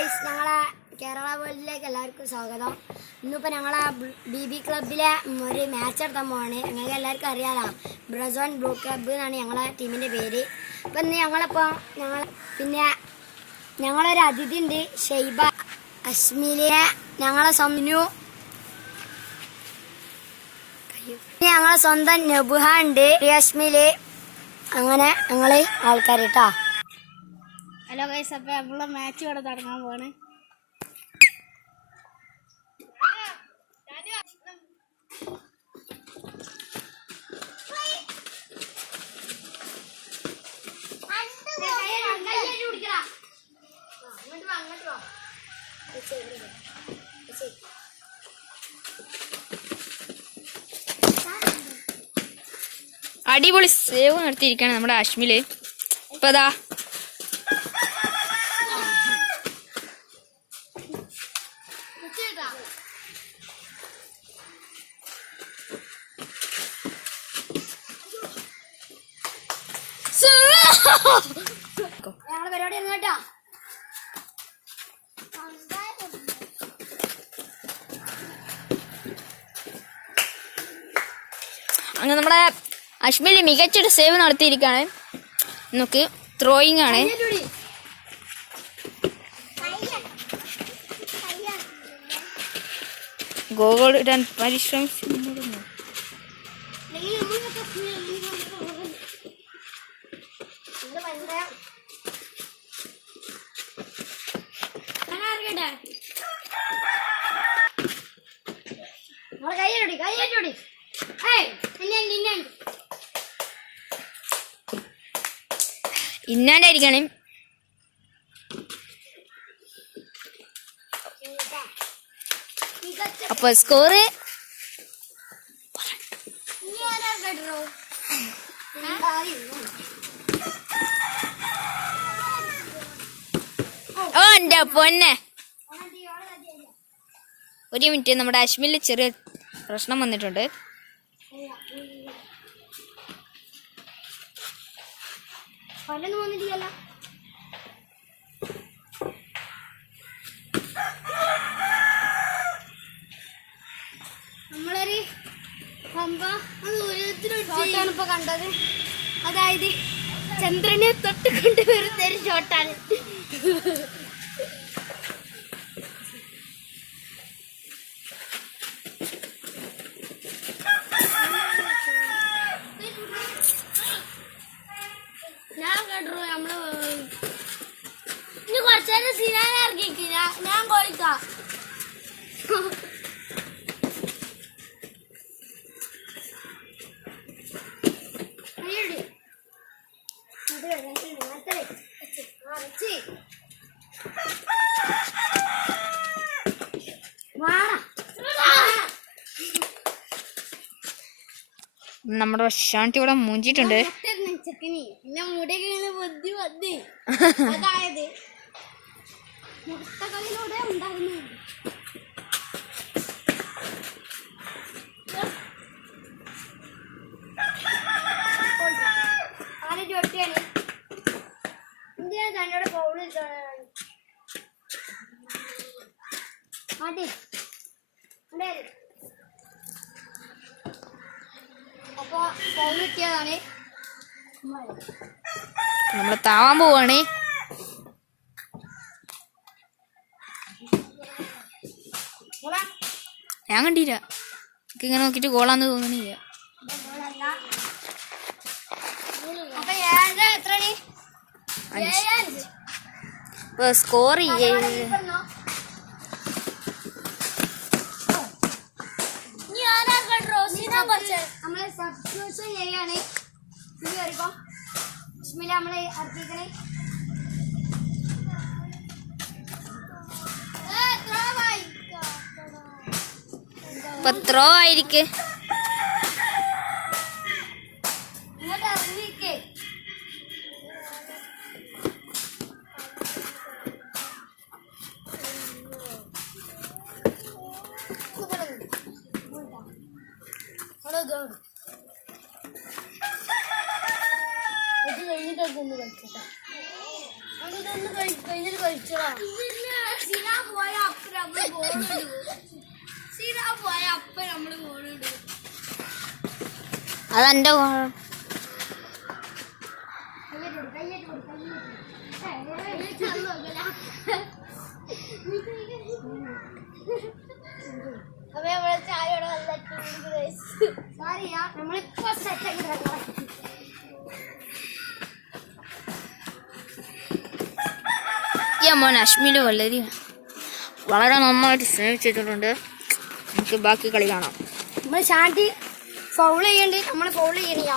Guys, ഞങ്ങളെ കേരള വേൾഡിലേക്ക് എല്ലാവർക്കും സ്വാഗതം. ഇന്നിപ്പോൾ ഞങ്ങളെ BB ക്ലബിലെ ഒരു മാച്ച് നടത്താൻ പോവാണ്. ഞങ്ങൾക്ക് എല്ലാവർക്കും അറിയാലോ, ബ്രസോൺ ബ്ലൂ ക്ലബ്ബ് എന്നാണ് ഞങ്ങളെ ടീമിൻ്റെ പേര്. അപ്പം ഇന്ന് പിന്നെ ഞങ്ങളൊരു അതിഥി ഉണ്ട്, ഷെയ്ബ. അശ്മിലെ ഞങ്ങളെ സ്വന്തം ഞങ്ങളെ സ്വന്തം നബുഹ ഉണ്ട്, അശ്മില്. അങ്ങനെ ഞങ്ങൾ ആൾക്കാർ കേട്ടോ. ഹലോ ഗൈസ്, അപ്പോൾ നമ്മളെ മാച്ച് ഇവിടെ തുടങ്ങാൻ പോവാണ്. അടിപൊളി സേവ് നടത്തിയിരിക്കുകയാണ് നമ്മുടെ അശ്മില്. ഇപ്പൊ അതാ ഞങ്ങളെ പരിപാടി കേട്ടോ. അങ്ങനെ നമ്മുടെ അശ്മില് മികച്ചൊരു സേവ് നടത്തിയിരിക്കുകയാണ്. നമുക്ക് ത്രോയിങ് ആണ്. ഗോൾ ഇടാൻ പരിശ്രമിച്ചിരുന്നു. ഇന്നാണ്ടായിരിക്കണം. അപ്പൊ സ്കോറ് ഓ എന്റെ പൊന്നെ. ഒരു മിനിറ്റ്, നമ്മുടെ അശ്മില് ചെറിയ പ്രശ്നം വന്നിട്ടുണ്ട്. നമ്മളൊരു ഷോട്ടാണ് ഇപ്പൊ കണ്ടത്. അതായത് ചന്ദ്രനെ തൊട്ടുകൊണ്ട് വരുന്ന ഒരു ഷോട്ടാണ്. ഞാൻ കേട്ടോ, നമ്മള് ഇനി കുറച്ചേരം സിനാനെ ഇറങ്ങിക്കില്ല, ഞാൻ കോളിക്കാം. നമ്മുടെ ഷാന്തി ഇവിടെ മൂഞ്ചിട്ടുണ്ട്. പിന്നെ മുടിയൊക്കെ ബുദ്ധി വന്നി. അതായത് മുട്ടകളിലൂടെ ഉണ്ടാകുന്നു. തന്നോട് പൗളി അപ്പൊ പൗളി കിട്ടിയതാണ്. നമ്മള് താവാൻ പോവാണ്. ഞാൻ കണ്ടില്ല, എനിക്ക് ഇങ്ങനെ നോക്കിട്ട് ഗോളാന്ന് തോന്നുന്നില്ല. സ്കോർ നമ്മള് സബ്സ്ക്രിപ്ഷൻ ചെയ്യാണ്. നമ്മള് അർപ്പിക്കണേ. ഇപ്പൊ ത്രോ ആയിരിക്കെ. കഴിഞ്ഞിട്ട് കളിച്ചതാ. കഴിഞ്ഞിട്ട് കഴിച്ചതാ. അതെന്റെ മോൻ അശ്മില് വളരെ നന്നായിട്ട് സ്നേഹിച്ചിട്ടുണ്ട്. നമുക്ക് ബാക്കി കളി കാണാം. നമ്മൾ ശാന്തി ഫൗൾ ചെയ്യണ്ട്, നമ്മൾ ഫൗൾ ചെയ്യണില്ല.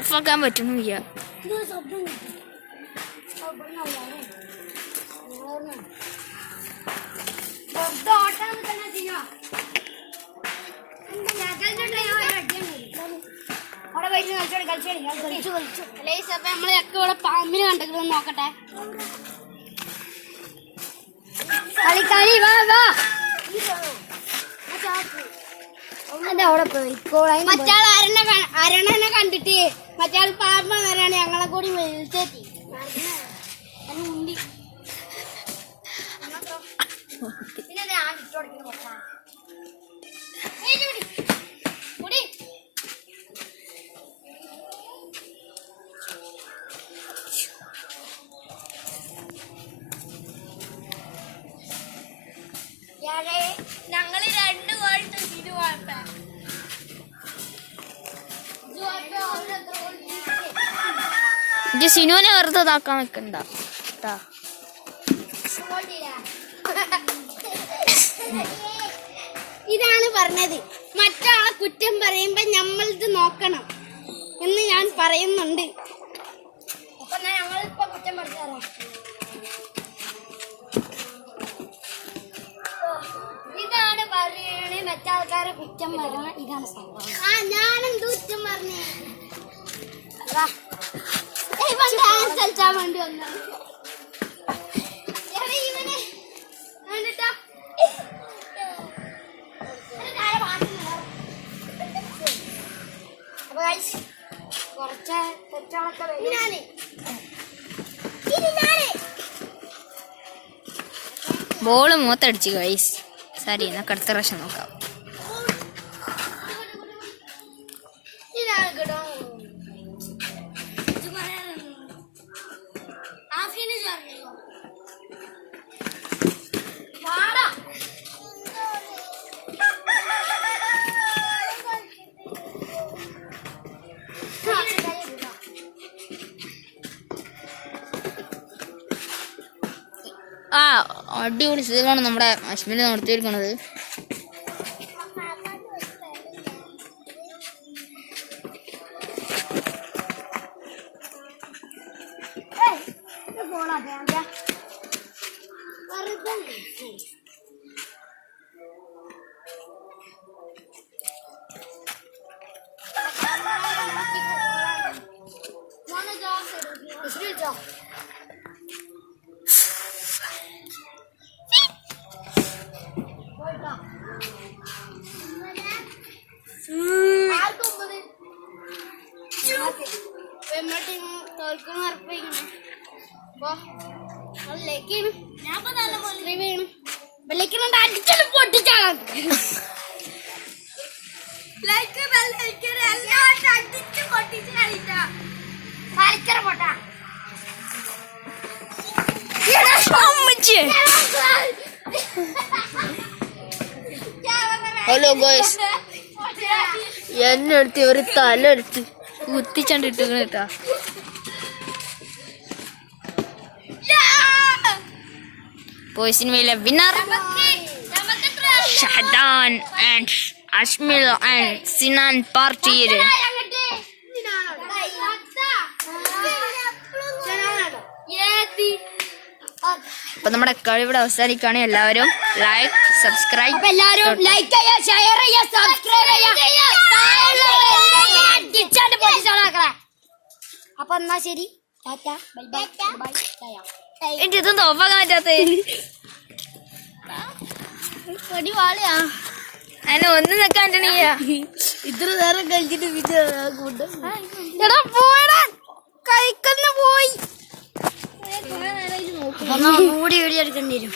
ഓഫാക്കാൻ പറ്റുന്നില്ല. നമ്മളൊക്കെ ഇവിടെ പാമ്പിന് കണ്ടെന്ന് നോക്കട്ടെ. കളി കളി വാ വാ. അവിടെ പോയി മറ്റാൾ അരണനെ കണ്ടിട്ട് മറ്റാൾ പാമ്പ് വരാണ് ഞങ്ങളെ കൂടി വിളിച്ചെത്തി. പിന്നെ ഞങ്ങള് 2 ഗോൾ തിരിച്ചു പോട്ടെ. സിനുവിനെ വെറുതെ ഇതാക്കാൻ നിൽക്കണ്ട. ഇതാണ് പറഞ്ഞത്, മറ്റാളെ കുറ്റം പറയുമ്പോ നമ്മളിത് നോക്കണം എന്ന് ഞാൻ പറയുന്നുണ്ട്. ഞങ്ങളിപ്പോ കുറ്റം പഠിച്ചാറോ? ഇതാണ് പറയണേ, മറ്റാൾക്കാരെ കുറ്റം പറയണ. ഇതാണ് സംഭവം. ഞാനെന്ത് കുറ്റം പറഞ്ഞേ? കളിച്ചാൻ വേണ്ടി വന്നു. കുറച്ച് തെറ്റാളൊക്കെ ബോള് മൂത്തടിച്ച് ഗൈസ്. സരി, എന്നൊക്കെ അടുത്ത പ്രാവശ്യം നോക്കാം. അടിപൊളി സ്ഥിതികളാണ് നമ്മുടെ അശ്മിന് നടത്തിയിരിക്കുന്നത്. ഹലോ ഗോയ്സ്, എന്നെ എടുത്ത് ഒരു തല എടുത്ത് കുത്തിച്ചണ്ടിട്ട് കേട്ടാ. Boys in Villa winner Shahdan and Ashmil and Sinan party. അപ്പൊ നമ്മുടെ കളി ഇവിടെ അവസാനിക്കുകയാണ്. എല്ലാവരും ലൈക്ക്, സബ്സ്ക്രൈബ്, എല്ലാവരും ലൈക്ക് ചെയ്യുക, ഷെയർ ചെയ്യുക, സബ്സ്ക്രൈബ് ചെയ്യുക. എന്നാ ശരി, ടാറ്റ, ബൈ ബൈ. എന്റെ ഇതൊന്നും ഓഫാക്കാൻ പറ്റാത്ത വാളയാ അതിനെ ഒന്നും നിൽക്കാൻ പറ്റണില്ല. ഇത്ര നേരം കഴിച്ചിട്ട് എടാ പോയടാ, കഴിക്കുന്ന പോയി. ഒന്നുകൂടി വീഡിയോ എടുക്കേണ്ടി വരും.